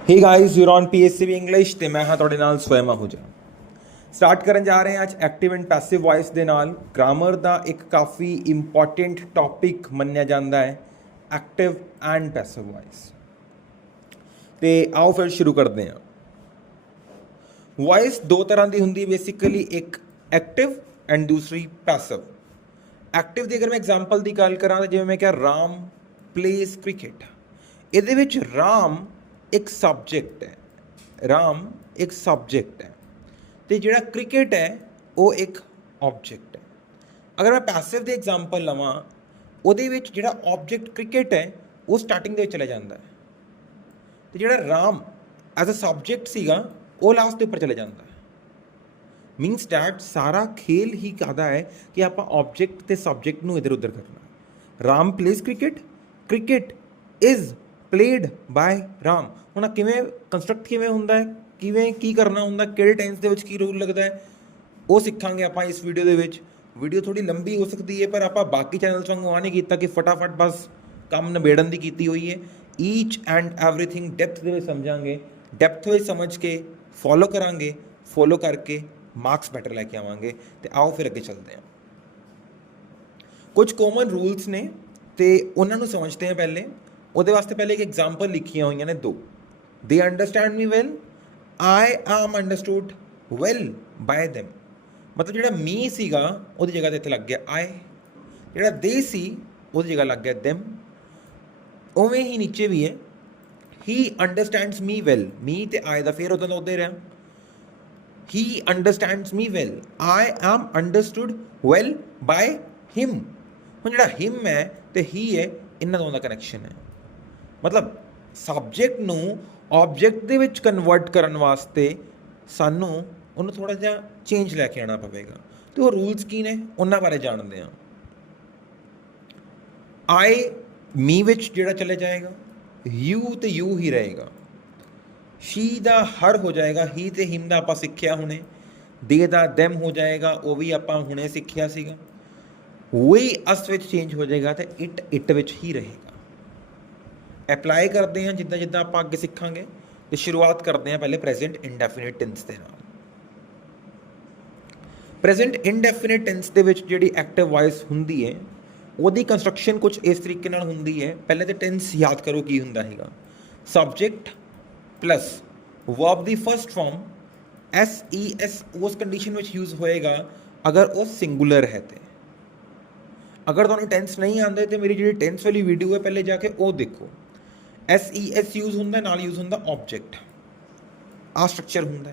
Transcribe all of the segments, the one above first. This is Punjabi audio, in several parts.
Hey guys you're on PSCB English ਤੇ ਮੈਂ ਹਾਂ ਤੁਹਾਡੇ ਨਾਲ ਸਵੈਮ ਆਹੂਜਾ। ਸਟਾਰਟ ਕਰਨ ਜਾ ਰਹੇ ਹਾਂ ਅੱਜ ਐਕਟਿਵ ਐਂਡ ਪੈਸਿਵ ਵੌਇਸ ਦੇ ਨਾਲ। ਗ੍ਰਾਮਰ ਦਾ ਇੱਕ ਕਾਫੀ ਇੰਪੋਰਟੈਂਟ ਟੌਪਿਕ ਮੰਨਿਆ ਜਾਂਦਾ ਹੈ ਐਕਟਿਵ ਐਂਡ ਪੈਸਿਵ ਵੌਇਸ। ਤੇ ਆਓ ਫਿਰ ਸ਼ੁਰੂ ਕਰਦੇ ਹਾਂ। ਵੌਇਸ ਦੋ ਤਰ੍ਹਾਂ ਦੀ ਹੁੰਦੀ ਹੈ ਬੇਸਿਕਲੀ, ਇੱਕ ਐਕਟਿਵ ਐਂਡ ਦੂਸਰੀ ਪੈਸਿਵ। ਐਕਟਿਵ ਦੀ ਅਗਰ ਮੈਂ ਐਗਜ਼ਾਮਪਲ ਦੀ ਗੱਲ ਕਰਾਂ ਤਾਂ ਜਿਵੇਂ ਮੈਂ ਕਿਹਾ ਰਾਮ ਪਲੇਜ਼ ਕ੍ਰਿਕਟ, ਇਹਦੇ ਵਿੱਚ ਰਾਮ ਇੱਕ ਸਬਜੈਕਟ ਹੈ, ਰਾਮ ਇੱਕ ਸਬਜੈਕਟ ਹੈ ਤੇ ਜਿਹੜਾ ਕ੍ਰਿਕਟ ਹੈ ਉਹ ਇੱਕ ਆਬਜੈਕਟ ਹੈ। ਅਗਰ ਮੈਂ ਪੈਸਿਵ ਦੀ ਐਗਜ਼ਾਮਪਲ ਲਵਾਂ ਉਹਦੇ ਵਿੱਚ ਜਿਹੜਾ ਆਬਜੈਕਟ ਕ੍ਰਿਕਟ ਹੈ ਉਹ ਸਟਾਰਟਿੰਗ ਦੇ ਵਿੱਚ ਚਲਾ ਜਾਂਦਾ ਹੈ ਤੇ ਜਿਹੜਾ ਰਾਮ ਐਜ਼ ਅ ਸਬਜੈਕਟ ਸੀਗਾ ਉਹ ਲਾਸਟ ਦੇ ਉੱਪਰ ਚਲੇ ਜਾਂਦਾ ਹੈ। ਮੀਨਸ ਡੈਟ ਸਾਰਾ ਖੇਲ ਹੀ ਕਰਦਾ ਹੈ ਕਿ ਆਪਾਂ ਆਬਜੈਕਟ ਤੇ ਸਬਜੈਕਟ ਨੂੰ ਇੱਧਰ ਉੱਧਰ ਕਰਨਾ। Ram plays cricket, cricket is played by Ram. ਹੁਣ ਕਿਵੇਂ ਕੰਸਟਰਕਟ ਕਿਵੇਂ ਹੁੰਦਾ ਹੈ, ਕਿਵੇਂ ਕੀ ਕਰਨਾ ਹੁੰਦਾ, ਕਿਹੜੇ ਟੈਂਸ ਦੇ ਵਿੱਚ ਕੀ ਰੂਲ ਲੱਗਦਾ ਹੈ, ਉਹ ਸਿੱਖਾਂਗੇ ਆਪਾਂ ਇਸ ਵੀਡੀਓ ਦੇ ਵਿੱਚ। ਵੀਡੀਓ ਥੋੜੀ ਲੰਬੀ ਹੋ ਸਕਦੀ ਹੈ ਪਰ ਆਪਾਂ ਬਾਕੀ ਚੈਨਲਸ ਵਾਂਗੂ ਆ ਨਹੀਂ ਕੀਤਾ ਕਿ ਫਟਾਫਟ ਬਸ ਕੰਮ ਨਿਬੇੜਨ ਦੀ ਕੀਤੀ ਹੋਈ ਹੈ। ਈਚ ਐਂਡ ਐਵਰੀਥਿੰਗ ਡੈਪਥ ਦੇ ਵਿੱਚ ਸਮਝਾਂਗੇ, ਡੈਪਥ ਵਿੱਚ ਸਮਝ ਕੇ ਫੋਲੋ ਕਰਾਂਗੇ, ਫੋਲੋ ਕਰਕੇ ਮਾਰਕਸ ਬੈਟਰ ਲੈ ਕੇ ਆਵਾਂਗੇ। ਤੇ ਆਓ ਫਿਰ ਅੱਗੇ ਚੱਲਦੇ ਹਾਂ। ਕੁਝ ਕਾਮਨ ਰੂਲਸ ਨੇ ਤੇ ਉਹਨਾਂ ਨੂੰ ਸਮਝਦੇ ਹਾਂ ਪਹਿਲੇ। ਉਹਦੇ ਵਾਸਤੇ ਪਹਿਲੇ ਇੱਕ ਐਗਜ਼ਾਮਪਲ ਲਿਖੀਆਂ ਹੋਈਆਂ ਨੇ ਦੋ। They understand me well, I am understood well by them. ਮਤਲਬ ਜਿਹੜਾ ਮੀ ਸੀਗਾ ਉਹਦੀ ਜਗ੍ਹਾ 'ਤੇ ਇੱਥੇ ਲੱਗ ਗਿਆ ਆਈ, ਜਿਹੜਾ ਦੇ ਸੀ ਉਹਦੀ ਜਗ੍ਹਾ ਲੱਗ ਗਿਆ ਦੈਮ। ਉਵੇਂ ਹੀ ਨੀਚੇ ਵੀ ਹੈ, ਹੀ ਅੰਡਰਸਟੈਂਡਸ ਮੀ ਵੈਲ, ਮੀ ਤੇ ਆਈ ਦਾ ਫੇਰ ਉਦੋਂ ਦਾ ਉੱਧੇ ਰਿਹਾ। He understands me well, I am understood well by him. ਹੁਣ ਜਿਹੜਾ ਹਿਮ ਹੈ ਤੇ ਹੀ ਹੈ, ਇਹਨਾਂ ਦੋਵਾਂ ਦਾ ਕਨੈਕਸ਼ਨ ਹੈ। ਮਤਲਬ ਸਬਜੈਕਟ ਨੂੰ ਆਬਜੈਕਟ ਦੇ ਵਿੱਚ ਕਨਵਰਟ ਕਰਨ ਵਾਸਤੇ ਸਾਨੂੰ ਉਹਨੂੰ ਥੋੜ੍ਹਾ ਜਿਹਾ ਚੇਂਜ ਲੈ ਕੇ ਆਉਣਾ ਪਵੇਗਾ। ਅਤੇ ਉਹ ਰੂਲਸ ਕੀ ਨੇ ਉਹਨਾਂ ਬਾਰੇ ਜਾਣਦੇ ਹਾਂ। ਆਈ ਮੀ ਵਿੱਚ ਜਿਹੜਾ ਚਲੇ ਜਾਏਗਾ, ਯੂ ਤੇ ਯੂ ਹੀ ਰਹੇਗਾ। ਸ਼ੀ ਦਾ ਹਰ ਹੋ ਜਾਏਗਾ, ਹੀ ਤੇ ਹਿਮ ਦਾ ਆਪਾਂ ਸਿੱਖਿਆ ਹੁਣੇ। ਦੇ ਦਾ ਦੈਮ ਹੋ ਜਾਏਗਾ, ਉਹ ਵੀ ਆਪਾਂ ਹੁਣੇ ਸਿੱਖਿਆ ਸੀਗਾ। ਵੀ ਅਸ ਵਿੱਚ ਚੇਂਜ ਹੋ ਜਾਏਗਾ ਤੇ ਇਟ ਵਿੱਚ ਹੀ ਰਹੇਗਾ। ਅਪਲਾਈ ਕਰਦੇ ਹਾਂ ਜਿੱਦਾਂ ਜਿੱਦਾਂ ਆਪਾਂ ਅੱਗੇ ਸਿੱਖਾਂਗੇ। ਤੇ ਸ਼ੁਰੂਆਤ ਕਰਦੇ ਹਾਂ ਪਹਿਲੇ ਪ੍ਰੈਜ਼ੈਂਟ ਇਨਡੈਫੀਨਿਟ ਟੈਂਸ ਦੇ ਨਾਲ। ਪ੍ਰੈਜ਼ੈਂਟ ਇਨਡੈਫੀਨਿਟ ਟੈਂਸ ਦੇ ਵਿੱਚ ਜਿਹੜੀ ਐਕਟਿਵ ਵੌਇਸ ਹੁੰਦੀ ਹੈ ਉਹਦੀ ਕੰਸਟਰਕਸ਼ਨ ਕੁਝ ਇਸ ਤਰੀਕੇ ਨਾਲ ਹੁੰਦੀ ਹੈ। ਪਹਿਲੇ ਤਾਂ ਟੈਂਸ ਯਾਦ ਕਰੋ ਕੀ ਹੁੰਦਾ ਹੈਗਾ। ਸਬਜੈਕਟ ਪਲੱਸ ਵਰਬ ਦੀ ਫਸਟ ਫਾਰਮ SES ਉਸ ਕੰਡੀਸ਼ਨ ਵਿੱਚ ਯੂਜ਼ ਹੋਏਗਾ ਅਗਰ ਉਹ ਸਿੰਗੂਲਰ ਹੈ ਤੇ। ਅਗਰ ਤੁਹਾਨੂੰ ਟੈਂਸ ਨਹੀਂ ਆਉਂਦੇ ਤੇ ਮੇਰੀ ਜਿਹੜੀ ਟੈਂਸ ਵਾਲੀ ਵੀਡੀਓ ਹੈ ਪਹਿਲੇ ਜਾ ਕੇ ਉਹ ਦੇਖੋ। SES ਯੂਜ਼ ਹੁੰਦਾ, ਨਾਲ ਯੂਜ਼ ਹੁੰਦਾ ਆਬਜੈਕਟ। ਆਹ ਸਟਰਕਚਰ ਹੁੰਦਾ।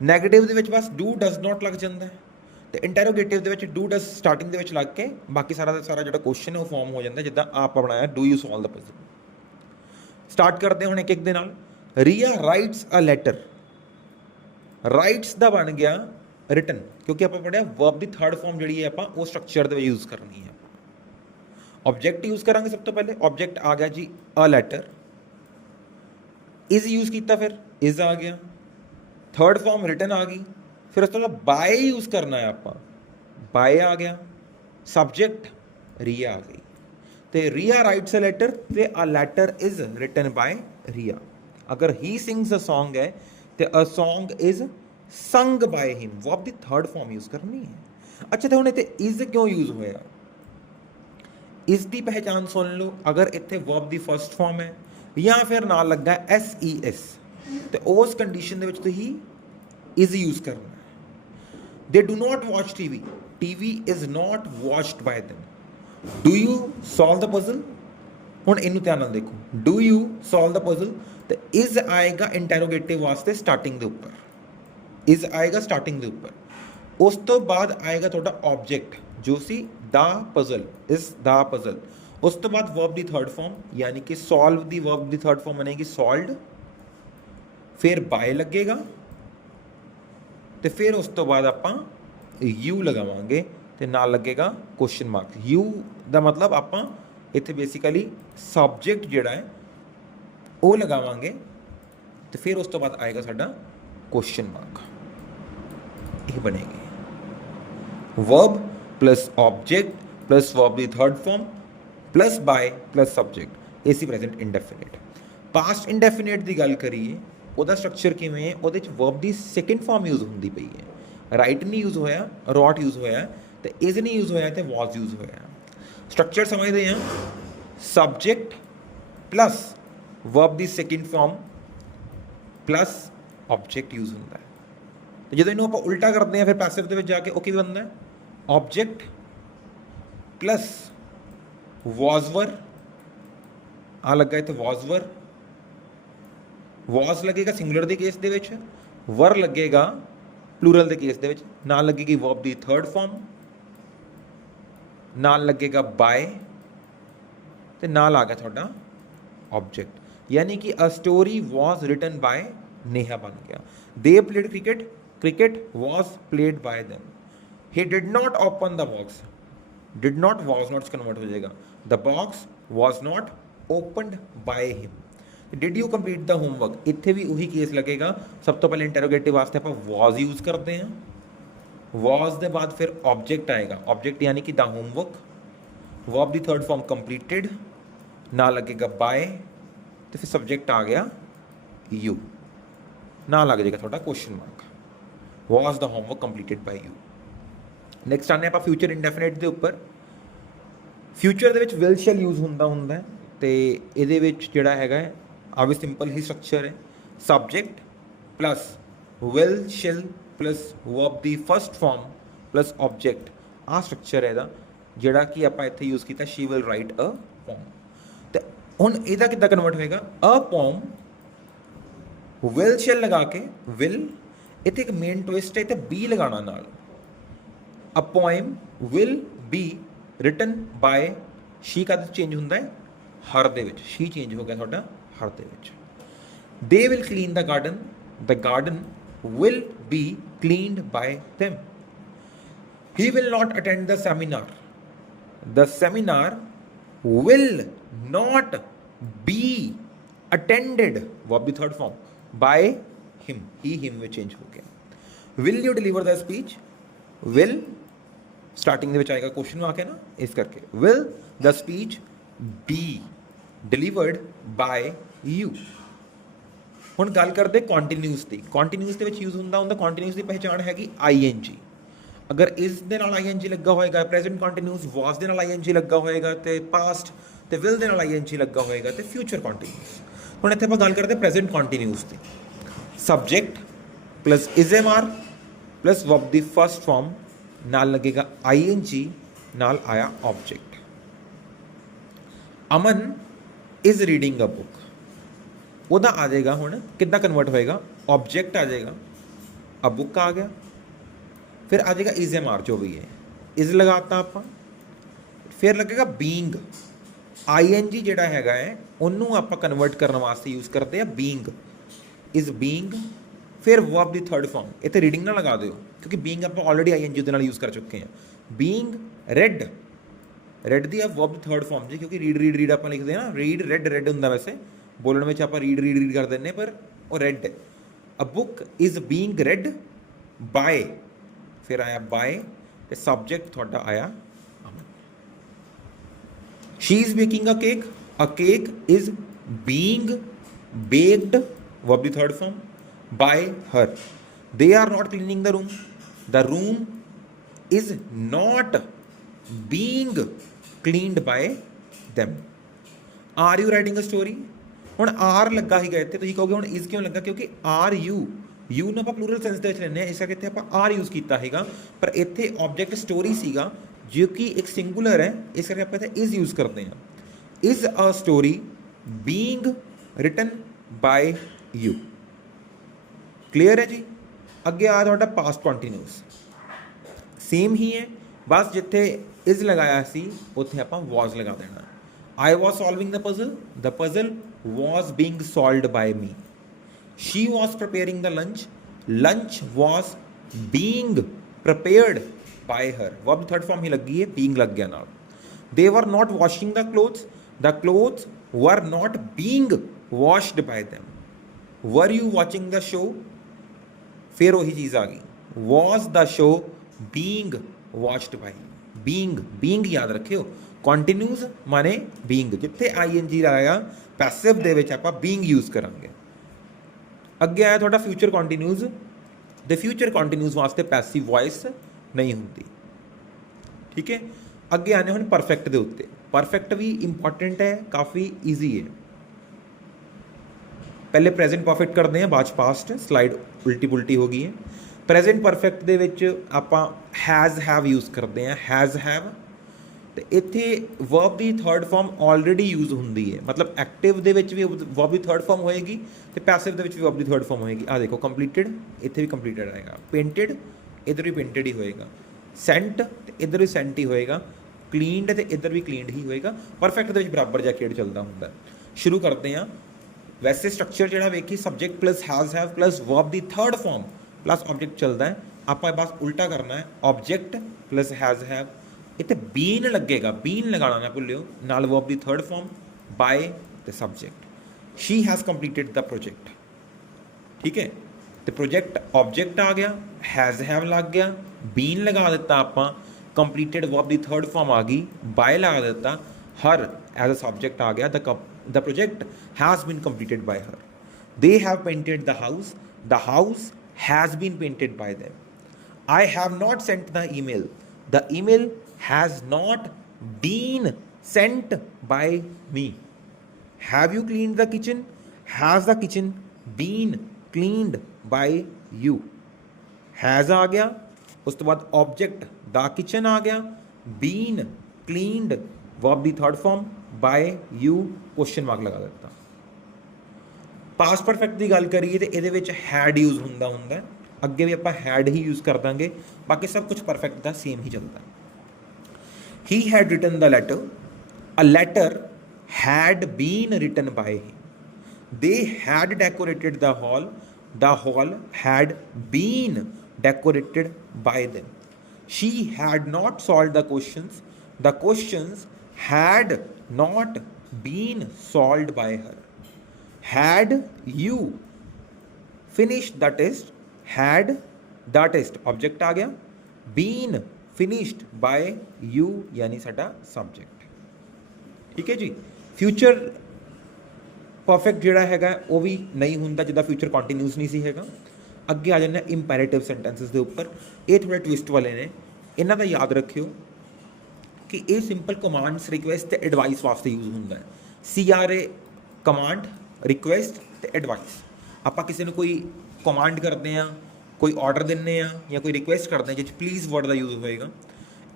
ਨੈਗੇਟਿਵ ਦੇ ਵਿੱਚ ਬਸ ਡੂ ਡਜ਼ ਨਾਟ ਲੱਗ ਜਾਂਦਾ ਤੇ ਇੰਟਰੋਗੇਟਿਵ ਦੇ ਵਿੱਚ ਡੂ ਡਜ਼ ਸਟਾਰਟਿੰਗ ਦੇ ਵਿੱਚ ਲੱਗ ਕੇ ਬਾਕੀ ਸਾਰਾ ਦਾ ਸਾਰਾ ਜਿਹੜਾ ਕੁਐਸਚਨ ਹੈ ਉਹ ਫਾਰਮ ਹੋ ਜਾਂਦਾ ਜਿੱਦਾਂ ਆਪਾਂ ਬਣਾਇਆ do you solve the puzzle. Start ਕਰਦੇ ਹੁਣ ਇੱਕ ਇੱਕ ਦੇ ਨਾਲ। ਰੀਆ ਰਾਈਟਸ ਅ ਲੈਟਰ, ਰਾਈਟਸ ਦਾ ਬਣ ਗਿਆ ਰਿਟਨ, ਕਿਉਂਕਿ ਆਪਾਂ ਪੜ੍ਹਿਆ ਵਰਬ ਦੀ ਥਰਡ ਫਾਰਮ ਜਿਹੜੀ ਹੈ ਆਪਾਂ ਉਹ ਸਟਰਕਚਰ ਦੇ ਵਿੱਚ ਯੂਜ਼ ਕਰਨੀ ਹੈ। ਆਬਜੈਕਟ ਯੂਜ਼ ਕਰਾਂਗੇ ਸਭ ਤੋਂ ਪਹਿਲੇ। ਆਬਜੈਕਟ ਆ ਗਿਆ ਜੀ ਅ ਲੈਟਰ, ਇਜ਼ ਯੂਜ਼ ਕੀਤਾ ਫਿਰ ਇਜ਼ ਆ ਗਿਆ, ਥਰਡ ਫਾਰਮ ਰਿਟਨ ਆ ਗਈ, ਫਿਰ ਉਸ ਤੋਂ ਬਾਅਦ ਬਾਏ ਯੂਜ਼ ਕਰਨਾ ਹੈ ਆਪਾਂ, ਬਾਏ ਆ ਗਿਆ, ਸਬਜੈਕਟ ਰੀਆ ਆ ਗਈ। ਤੇ ਰੀਆ ਰਾਈਟਸ ਅ ਲੈਟਰ ਤੇ a letter is written by Ria. ਅਗਰ ਹੀ ਸਿੰਗਸ ਅ ਸੌਂਗ ਹੈ ਤੇ a song is sung by him, verb ਦੀ ਥਰਡ ਫਾਰਮ ਯੂਜ਼ ਕਰਨੀ ਹੈ। ਅੱਛਾ ਤੇ ਹੁਣ ਇੱਥੇ ਇਜ਼ ਕਿਉਂ ਯੂਜ਼ ਹੋਇਆ? ਇਸ ਦੀ ਪਹਿਚਾਨ ਸੁਣ ਲਓ। ਅਗਰ ਇੱਥੇ ਵਰਬ ਦੀ ਫਸਟ ਫਾਰਮ ਹੈ ਜਾਂ ਫਿਰ ਨਾਲ ਲੱਗਾ SES ਤੇ ਉਸ ਕੰਡੀਸ਼ਨ ਦੇ ਵਿੱਚ ਤੁਸੀਂ ਇਜ਼ ਯੂਜ਼ ਕਰਨਾ ਹੈ। They do not watch TV, TV is not watched by them. Do you solve the puzzle, ਹੁਣ ਇਹਨੂੰ ਧਿਆਨ ਨਾਲ ਦੇਖੋ। Do you solve the puzzle ਤੇ ਇਜ਼ ਆਏਗਾ ਇੰਟਰੋਗੇਟਿਵ ਵਾਸਤੇ ਸਟਾਰਟਿੰਗ ਦੇ ਉੱਪਰ, ਇਜ਼ ਆਏਗਾ ਸਟਾਰਟਿੰਗ ਦੇ ਉੱਪਰ। ਉਸ ਤੋਂ ਬਾਅਦ ਆਏਗਾ ਤੁਹਾਡਾ ਆਬਜੈਕਟ ਜੋ ਸੀ ਦਾ ਪਜ਼ਲ, ਇਜ਼ ਦਾ ਪਜ਼ਲ। ਉਸ ਤੋਂ ਬਾਅਦ ਵਰਬ ਦੀ ਥਰਡ ਫਾਰਮ ਯਾਨੀ ਕਿ ਸੋਲਵ ਦੀ ਵਰਬ ਦੀ ਥਰਡ ਫਾਰਮ ਬਣੇਗੀ ਸੋਲਵਡ, ਫਿਰ ਬਾਏ ਲੱਗੇਗਾ ਤੇ ਫਿਰ ਉਸ ਤੋਂ ਬਾਅਦ ਆਪਾਂ ਯੂ ਲਗਾਵਾਂਗੇ ਤੇ ਨਾਲ ਲੱਗੇਗਾ ਕੁਐਸਚਨ ਮਾਰਕ। ਯੂ ਦਾ ਮਤਲਬ ਆਪਾਂ ਇੱਥੇ ਬੇਸਿਕਲੀ ਸਬਜੈਕਟ ਜਿਹੜਾ ਹੈ ਉਹ ਲਗਾਵਾਂਗੇ ਤੇ ਫਿਰ ਉਸ ਤੋਂ ਬਾਅਦ ਆਏਗਾ ਸਾਡਾ ਕੁਐਸਚਨ ਮਾਰਕ। ਇਹ ਬਣੇਗੀ verb plus object plus verb दी third form plus by plus subject, AC present indefinite. Past indefinite ਦੀ ਗੱਲ ਕਰੀਏ ਉਹਦਾ ਸਟਰਕਚਰ ਕਿਵੇਂ ਹੈ, ਉਹਦੇ ਚ ਵਰਬ ਦੀ ਸੈਕੰਡ ਫਾਰਮ ਯੂਜ਼ ਹੁੰਦੀ ਪਈ ਹੈ। ਰਾਈਟ ਨਹੀਂ ਯੂਜ਼ ਹੋਇਆ, ਰੌਟ ਯੂਜ਼ ਹੋਇਆ, ਤੇ ਇਜ਼ ਨਹੀਂ ਯੂਜ਼ ਹੋਇਆ, ਤੇ ਵਾਜ਼ ਯੂਜ਼ ਹੋਇਆ। ਸਟਰਕਚਰ ਸਮਝਦੇ ਹਾਂ, ਸਬਜੈਕਟ ਪਲੱਸ ਵਰਬ ਦੀ second farm plus object use ਹੁੰਦਾ ਹੈ। ਤੇ ਜਦੋਂ ਇਹਨੂੰ ਆਪਾਂ ਉਲਟਾ ਕਰਦੇ ਹਾਂ ਫਿਰ ਪੈਸਿਵ ਦੇ ਵਿੱਚ ਜਾ ਕੇ ਉਹ ਕੀ ਬਣਦਾ ਹੈ, ਆਬਜੈਕਟ ਪਲੱਸ ਵਾਜ਼ਵਰ, ਆ ਲੱਗਾ ਇੱਥੇ ਵਾਜ਼ਵਰ, ਵਾਜ਼ ਲੱਗੇਗਾ ਸਿੰਗੂਲਰ ਦੇ ਕੇਸ ਦੇ ਵਿੱਚ, ਵਰ ਲੱਗੇਗਾ ਪਲੂਰਲ ਦੇ ਕੇਸ ਦੇ ਵਿੱਚ, ਨਾਲ ਲੱਗੇਗੀ ਵਰਬ ਦੀ ਥਰਡ ਫਾਰਮ, ਨਾਲ ਲੱਗੇਗਾ ਬਾਏ, ਤੇ ਨਾਲ ਆ ਗਿਆ ਤੁਹਾਡਾ ਆਬਜੈਕਟ। यानी कि a story was written by Neha बन गया। They played cricket, cricket was played by them. He did not open the box, did not was not convert हो जाएगा, the box was not opened by him. Did you complete the homework, इत्थे भी वही केस लगेगा। सब तो पहले इंटरोगेटिव वास्ते आप वॉज यूज करते हैं, वॉज के बाद फिर ऑब्जेक्ट आएगा, ऑब्जेक्ट यानी कि द होमवर्क, वर्ब दी थर्ड फॉर्म कंप्लीटेड, ना लगेगा बाय, तो फिर सब्जेक्ट आ गया यू, ना लग जाएगा थोड़ा question mark, was the homework completed by you. Next आने आप फ्यूचर इंडेफिनिट के उपर। फ्यूचर के विल शैल यूज होंगे, तो ये जोड़ा है आ भी सिंपल ही स्ट्रक्चर है, subject plus will shall plus verb the first form plus object, आ स्ट्रक्चर है जोड़ा कि आप इत्थे यूज किया, she will write a poem. तो हुण इहदा किद्दां कन्वर्ट होएगा, अ पोम विल शैल लगा के, विल इत्थे एक मेन ट्विस्ट है, इत्थे बी लगाना नाल, a poem will be written by she, कद चेंज हुंदा है हर दे विच, शी चेंज हो गया तुहाडा हर दे विच। They will clean the garden will be cleaned by them. He will not attend the seminar will not be attended, verb the third form, by him, he him में change हो गया। will you deliver the speech, will starting ਦੇ ਵਿੱਚ ਆਏਗਾ क्वेश्चन आ के ना, इस करके will the speech be delivered by you। ਹੁਣ ਗੱਲ ਕਰਦੇ ਕੰਟੀਨਿਊਸ ਦੀ। ਕੰਟੀਨਿਊਸ ਦੇ ਵਿੱਚ ਯੂਜ਼ ਹੁੰਦਾ ਕੰਟੀਨਿਊਸ ਦੀ ਪਹਿਚਾਣ ਹੈਗੀ ing। अगर इस दे नाल ing लगा होएगा, प्रेजेंट कंटिन्यूस वॉज दे नाल ing लगा होएगा, ते पास्ट ते विल दे नाल ing लगा होएगा, ते फ्यूचर कंटिन्यूस। हुण इत्थे आपां गल करदे present continuous the. Subject plus is-M-are plus verb the first form, नाल लगेगा ing, नाल आया object. Aman is reading a book, ਉਹਦਾ आ जाएगा हुण किद्दां कन्वर्ट होएगा, ऑब्जेक्ट आ जाएगा, अ बुक आ गया, फिर आ जाएगा इज़-एम-आर जो भी है, इज़ लगाता आप, फिर लगेगा बीइंग, ing जिहड़ा हैगा है उन्होंने आप कन्वर्ट करने वास्ते यूज़ करते हैं बीइंग, इज़ बीइंग, फिर वर्ब दी थर्ड फॉर्म, इत्थे रीडिंग ना लगा दो क्योंकि बीइंग आप ऑलरेडी ing दे नाल यूज़ कर चुके हैं। बीइंग रेड, रेड दी आप वर्ब दी थर्ड फॉर्म जी, क्योंकि रीड आप लिखते हैं ना, रीड रेड हुंदा, वैसे बोलने में आप रीड कर दें पर वो रेड है। A book is being read by, फिर आया बाय, ते सब्जेक्ट थोड़ा आया Aman. She is baking a cake is being baked, verb दी third form, by her. They are not cleaning the room is not being cleaned by them. Are you writing a story, हुण आर लगा ही गए इत्थे, तुसीं कहोगे हुण इज क्यों लगा, क्योंकि आर यू ना आप प्लूरल सेंस ਦੇ ਵਿੱਚ ਲੈਂਦੇ ਹਾਂ, ਇਸ ਕਰਕੇ ਇੱਥੇ ਆਪਾਂ ਆਰ ਯੂਜ਼ ਕੀਤਾ ਹੈਗਾ, ਪਰ ਇੱਥੇ ਆਬਜੈਕਟ ਸਟੋਰੀ ਸੀਗਾ ਜੋ ਕਿ ਇੱਕ ਸਿੰਗੂਲਰ ਹੈ, ਇਸ ਕਰਕੇ ਆਪਾਂ ਇੱਥੇ ਇਜ਼ ਯੂਜ਼ ਕਰਦੇ ਹਾਂ। Is a story being written by you. Clear ਹੈ ਜੀ। ਅੱਗੇ ਆ ਤੁਹਾਡਾ ਪਾਸਟ ਕੰਟੀਨਿਊਸ, ਸੇਮ ਹੀ ਹੈ, ਬਸ ਜਿੱਥੇ ਇਜ਼ ਲਗਾਇਆ ਸੀ ਉੱਥੇ ਆਪਾਂ ਵਾਜ਼ ਲਗਾ ਦੇਣਾ। I was solving the puzzle was being solved by me। She was preparing the lunch was being prepared by her। Verb third form ही लगी है, being लग गया नाल। They were not washing the clothes were not being washed by them। Were you watching the show, फिर वही चीज़ आ गई, was the show being watched by you। being याद रखियो, ਕੰਟੀਨਿਊਸ ਮਾਨੇ ਬੀਇੰਗ, ਜਿੱਥੇ ਆਈਐਨਜੀ ਲਾਇਆ ਪੈਸਿਵ ਦੇ ਵਿੱਚ ਆਪਾਂ ਬੀਇੰਗ ਯੂਜ਼ ਕਰਾਂਗੇ। ਅੱਗੇ ਆਇਆ ਤੁਹਾਡਾ ਫਿਊਚਰ ਕੰਟੀਨਿਊਸ। ਦੇ ਫਿਊਚਰ ਕੰਟੀਨਿਊਸ ਵਾਸਤੇ ਪੈਸਿਵ ਵੌਇਸ ਨਹੀਂ ਹੁੰਦੀ, ਠੀਕ ਹੈ। ਅੱਗੇ ਆਨੇ ਹੁਣ ਪਰਫੈਕਟ ਦੇ ਉੱਤੇ। ਪਰਫੈਕਟ ਵੀ ਇੰਪੋਰਟੈਂਟ ਹੈ, ਕਾफ़ी ਈਜ਼ੀ ਹੈ। ਪਹਿਲੇ ਪ੍ਰੈਜ਼ੈਂਟ ਪਰਫੈਕਟ ਕਰਦੇ ਹਾਂ, ਬਾਅਦ 'ਚ ਪਾਸਟ। ਸਲਾਈਡ ਉਲਟੀ ਪੁਲਟੀ ਹੋ ਗਈ ਹੈ। ਪ੍ਰੈਜ਼ੈਂਟ ਪਰਫੈਕਟ ਦੇ ਵਿੱਚ ਆਪਾਂ ਹੈਜ਼ ਹੈਵ ਯੂਜ਼ ਕਰਦੇ ਹਾਂ, ਹੈਜ਼ ਹੈਵ। ਤੇ ਇੱਥੇ ਵਰਬ ਦੀ ਥਰਡ ਫਾਰਮ ਆਲਰੇਡੀ ਯੂਜ਼ ਹੁੰਦੀ ਹੈ, ਮਤਲਬ ਐਕਟਿਵ ਦੇ ਵਿੱਚ ਵੀ ਵਰਬ ਦੀ ਥਰਡ ਫਾਰਮ ਹੋਏਗੀ ਤੇ ਪੈਸਿਵ ਦੇ ਵਿੱਚ ਵੀ ਵਰਬ ਦੀ ਥਰਡ ਫਾਰਮ ਹੋਏਗੀ। ਆ ਦੇਖੋ ਕੰਪਲੀਟਡ, ਇੱਥੇ ਵੀ ਕੰਪਲੀਟਡ ਆਏਗਾ। ਪੇਂਟਡ, ਇੱਧਰ ਵੀ ਪੇਂਟਡ ਹੀ ਹੋਏਗਾ। ਸੈਂਟ ਤੇ ਇੱਧਰ ਵੀ ਸੈਂਟ ਹੀ ਹੋਏਗਾ। ਕਲੀਨਡ ਤੇ ਇੱਧਰ ਵੀ ਕਲੀਨਡ ਹੀ ਹੋਏਗਾ। ਪਰਫੈਕਟ ਦੇ ਵਿੱਚ ਬਰਾਬਰ ਜਾ ਖੇਡ ਚੱਲਦਾ ਹੁੰਦਾ। ਸ਼ੁਰੂ ਕਰਦੇ ਹਾਂ। ਵੈਸੇ ਸਟਰਕਚਰ ਜਿਹੜਾ ਵੇਖੀ, subject plus has have plus verb ਦੀ ਥਰਡ ਫਾਰਮ ਪਲੱਸ ਆਬਜੈਕਟ ਚੱਲਦਾ ਹੈ। ਆਪਾਂ ਬਸ ਉਲਟਾ ਕਰਨਾ ਹੈ, ਆਬਜੈਕਟ ਪਲੱਸ ਹੈਜ਼ ਹੈਵ। ਇੱਥੇ ਬੀਨ ਲੱਗੇਗਾ, ਬੀਨ ਲਗਾਉਣਾ ਨਾ ਭੁੱਲਿਓ, ਨਾਲ ਵਰਬ ਦੀ ਥਰਡ ਫਾਰਮ ਬਾਏ ਤੇ subject. She has completed the project, ਠੀਕ ਹੈ। ਤੇ ਪ੍ਰੋਜੈਕਟ ਆਬਜੈਕਟ ਆ ਗਿਆ, ਹੈਜ਼ ਹੈਵ ਲੱਗ ਗਿਆ, ਬੀਨ ਲਗਾ ਦਿੱਤਾ ਆਪਾਂ, ਕੰਪਲੀਟਡ ਵਰਬ ਦੀ ਥਰਡ ਫਾਰਮ ਆ ਗਈ, ਬਾਏ ਲਗਾ ਦਿੱਤਾ, ਹਰ ਐਜ਼ ਅ ਸਬਜੈਕਟ ਆ ਗਿਆ। The project has been completed by her. They have painted the house. The house has been painted by them. I have not sent the email. The email has not been sent by me. Have you cleaned the kitchen? Has the kitchen been cleaned by you? Has आ गया, उस तो बाद ऑब्जेक्ट द किचन आ गया, been cleaned वर्ब दी third form bye you question mark लगा ਦਿੱਤਾ। ਪਾਸਟ ਪਰਫੈਕਟ ਦੀ ਗੱਲ ਕਰੀਏ ਤੇ ਇਹਦੇ ਵਿੱਚ ਹੈਡ ਯੂਜ਼ ਹੁੰਦਾ। ਅੱਗੇ ਵੀ ਆਪਾਂ ਹੈਡ ਹੀ ਯੂਜ਼ ਕਰ ਦਾਂਗੇ, ਬਾਕੀ ਸਭ ਕੁਝ ਪਰਫੈਕਟ ਦਾ ਸੇਮ ਹੀ ਚੱਲਦਾ। He had written the letter, a letter had been written by him. They had decorated the hall had been decorated by them. She had not solved the questions had not been solved by her. Had you finished the test? Had the test object आ गया, been finished by you यानी साडा subject। ठीक है जी। फ्यूचर परफेक्ट ਜਿਹੜਾ ਹੈਗਾ ਉਹ ਵੀ ਨਹੀਂ ਹੁੰਦਾ ਜਿੱਦਾਂ ਫਿਊਚਰ ਕੰਟੀਨਿਊਸ ਨਹੀਂ ਸੀ ਹੈਗਾ। ਅੱਗੇ ਆ ਜਾਂਦੇ ਇੰਪੈਰੇਟਿਵ ਸੈਂਟੈਂਸਸ ਦੇ ਉੱਪਰ। ਇਹ ਥੋੜ੍ਹੇ ਟਵਿਸਟ ਵਾਲੇ ਨੇ, ਇਹਨਾਂ ਦਾ ਯਾਦ ਰੱਖਿਓ ਕਿ ਇਹ ਸਿੰਪਲ ਕਮਾਂਡਸ, ਰਿਕੁਐਸਟ ਤੇ ਐਡਵਾਈਸ ਵਾਸਤੇ ਯੂਜ਼ ਹੁੰਦਾ ਹੈ। CRA ਕਮਾਂਡ, ਰਿਕੁਐਸਟ ਤੇ ਐਡਵਾਈਸ। ਆਪਾਂ ਕਿਸੇ ਨੂੰ ਕੋਈ ਕਮਾਂਡ ਕਰਦੇ ਹਾਂ, ਕੋਈ ਆਰਡਰ ਦਿੰਦੇ ਹਾਂ ਜਾਂ ਕੋਈ ਰਿਕੁਐਸਟ ਕਰਦੇ ਹਾਂ ਜਿਹ 'ਚ ਪਲੀਜ਼ ਵਰਡ ਦਾ ਯੂਜ਼ ਹੋਏਗਾ।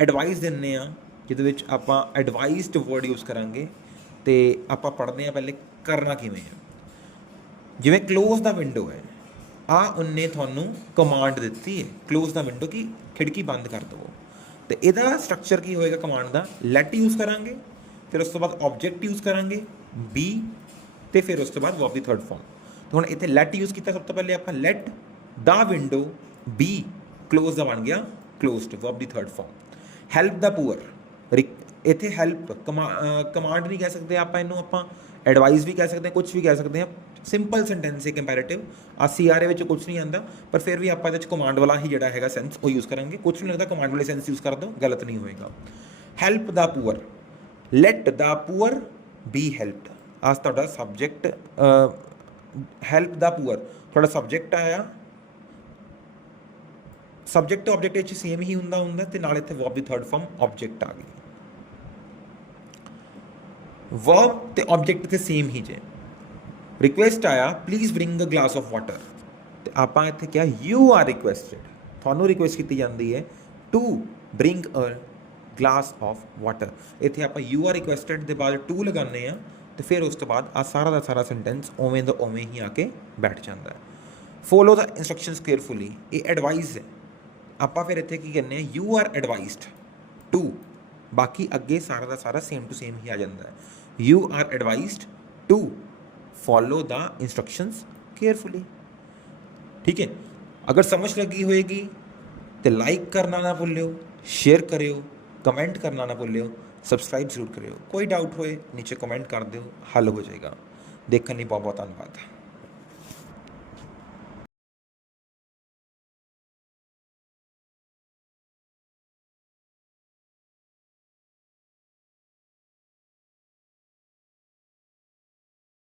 ਐਡਵਾਈਸ ਦਿੰਦੇ ਹਾਂ ਜਿਹਦੇ ਵਿੱਚ ਆਪਾਂ ਐਡਵਾਈਸਡ ਵਰਡ ਯੂਜ਼ ਕਰਾਂਗੇ। ਤੇ ਆਪਾਂ ਪੜ੍ਹਦੇ ਹਾਂ ਪਹਿਲੇ ਕਰਨਾ ਕਿਵੇਂ ਹੈ। ਜਿਵੇਂ ਕਲੋਜ਼ ਦਾ ਵਿੰਡੋ ਹੈ, ਆ ਉਹਨੇ ਤੁਹਾਨੂੰ ਕਮਾਂਡ ਦਿੱਤੀ ਹੈ ਕਲੋਜ਼ ਦਾ ਵਿੰਡੋ ਕਿ ਖਿੜਕੀ ਬੰਦ ਕਰ ਦਿਓ। ਤੇ ਇਹਦਾ ਸਟਰਕਚਰ ਕੀ ਹੋਏਗਾ ਕਮਾਂਡ ਦਾ? ਲੈਟ ਯੂਜ਼ ਕਰਾਂਗੇ, ਫਿਰ ਉਸ ਤੋਂ ਬਾਅਦ ਆਬਜੈਕਟ ਯੂਜ਼ ਕਰਾਂਗੇ ਬੀ, ਤੇ ਫਿਰ ਉਸ ਤੋਂ ਬਾਅਦ ਵਰਬ ਦੀ ਥਰਡ ਫਾਰਮ। ਤੇ ਹੁਣ ਇੱਥੇ ਲੈਟ ਯੂਜ਼ ਕੀਤਾ, ਸਭ ਤੋਂ ਪਹਿਲੇ ਆਪਾਂ let the window be, close ਦਾ ਬਣ ਗਿਆ ਕਲੋਜ਼ਡ, ਵਰਬ ਦੀ third form. Help the poor, ਇੱਥੇ ਹੈਲਪ ਕਮਾਂਡ ਨਹੀਂ ਕਹਿ ਸਕਦੇ ਆਪਾਂ ਇਹਨੂੰ, ਆਪਾਂ ਐਡਵਾਈਸ ਵੀ ਕਹਿ ਸਕਦੇ ਹਾਂ, ਕੁਛ ਵੀ ਕਹਿ ਸਕਦੇ ਹਾਂ। ਸਿੰਪਲ ਸੈਂਟੈਂਸ ਹੈ ਕੰਪੈਰੇਟਿਵ। CRA ਵਿੱਚ ਕੁਛ ਨਹੀਂ ਆਉਂਦਾ, ਪਰ ਫਿਰ ਵੀ ਆਪਾਂ ਇਹਦੇ 'ਚ ਕਮਾਂਡ ਵਾਲਾ ਹੀ ਜਿਹੜਾ ਹੈਗਾ ਸੈਂਸ ਉਹ ਯੂਜ਼ ਕਰਾਂਗੇ। ਕੁਛ ਨਹੀਂ ਲੱਗਦਾ, ਕਮਾਂਡ ਵਾਲੇ ਸੈਂਸ ਯੂਜ਼ ਕਰ ਦਿਓ, ਗਲਤ ਨਹੀਂ ਹੋਏਗਾ। Help the poor, light the poor B helped. ਆਸ ਤੁਹਾਡਾ ਸਬਜੈਕਟ ਹੈਲਪ ਦਾ ਪੂਅਰ ਤੁਹਾਡਾ ਸਬਜੈਕਟ ਆਇਆ, ਸਬਜੈਕਟ ਤੇ ਆਬਜੈਕਟ ਵਿੱਚ ਸੇਮ ਹੀ ਹੁੰਦਾ ਤੇ ਨਾਲ ਇੱਥੇ ਵਰਬ ਦੀ ਥਰਡ ਫਾਰਮ ਆਬਜੈਕਟ ਆ ਗਈ। ਵਰਬ ਤੇ ਆਬਜੈਕਟ ਤੇ ਸੇਮ ਹੀ ਜੇ। ਰਿਕੁਐਸਟ ਆਇਆ please bring a glass of water, ਤੇ ਆਪਾਂ ਇੱਥੇ ਕਿਹਾ ਯੂ ਆਰ ਰਿਕੁਐਸਟਡ, ਤੁਹਾਨੂੰ ਰਿਕੁਐਸਟ ਕੀਤੀ ਜਾਂਦੀ ਹੈ to bring a glass of water. ਇੱਥੇ ਆਪਾਂ ਯੂ ਆਰ ਰਿਕੁਐਸਟਡ ਦੇ ਬਾਅਦ ਟੂ ਲਗਾਉਂਦੇ ਹਾਂ, ਤੇ ਫਿਰ ਉਸ ਤੋਂ ਬਾਅਦ ਆ ਸਾਰਾ ਦਾ ਸਾਰਾ ਸੈਂਟੈਂਸ ਉਵੇਂ ਦਾ ਉਵੇਂ ਹੀ ਆ ਕੇ ਬੈਠ ਜਾਂਦਾ ਹੈ। ਫੋਲੋ ਦਾ ਇੰਸਟਰਕਸ਼ਨਸ ਕੇਅਰਫੁਲੀ, ਇਹ ਐਡਵਾਈਸ ਹੈ। ਆਪਾਂ ਫਿਰ ਇੱਥੇ ਕੀ ਕਹਿੰਦੇ ਹਾਂ, ਯੂ ਆਰ ਐਡਵਾਈਸਡ ਟੂ, ਬਾਕੀ ਅੱਗੇ ਸਾਰਾ ਦਾ ਸਾਰਾ ਸੇਮ ਟੂ ਸੇਮ ਹੀ ਆ ਜਾਂਦਾ ਹੈ। You are advised to follow the instructions carefully. ਠੀਕ ਹੈ। ਅਗਰ ਸਮਝ ਲੱਗੀ ਹੋਏਗੀ ਤੇ ਲਾਈਕ ਕਰਨਾ ਨਾ ਭੁੱਲਿਓ, ਸ਼ੇਅਰ ਕਰਿਓ, ਕਮੈਂਟ ਕਰਨਾ ਨਾ ਭੁੱਲਿਓ, ਸਬਸਕ੍ਰਾਈਬ ਜ਼ਰੂਰ ਕਰਿਓ। ਕੋਈ ਡਾਊਟ ਹੋਏ ਨੀਚੇ ਕਮੈਂਟ ਕਰ ਦਿਓ, ਹੱਲ ਹੋ ਜਾਏਗਾ। ਦੇਖਣ ਲਈ ਬਹੁਤ ਬਹੁਤ ਧੰਨਵਾਦ।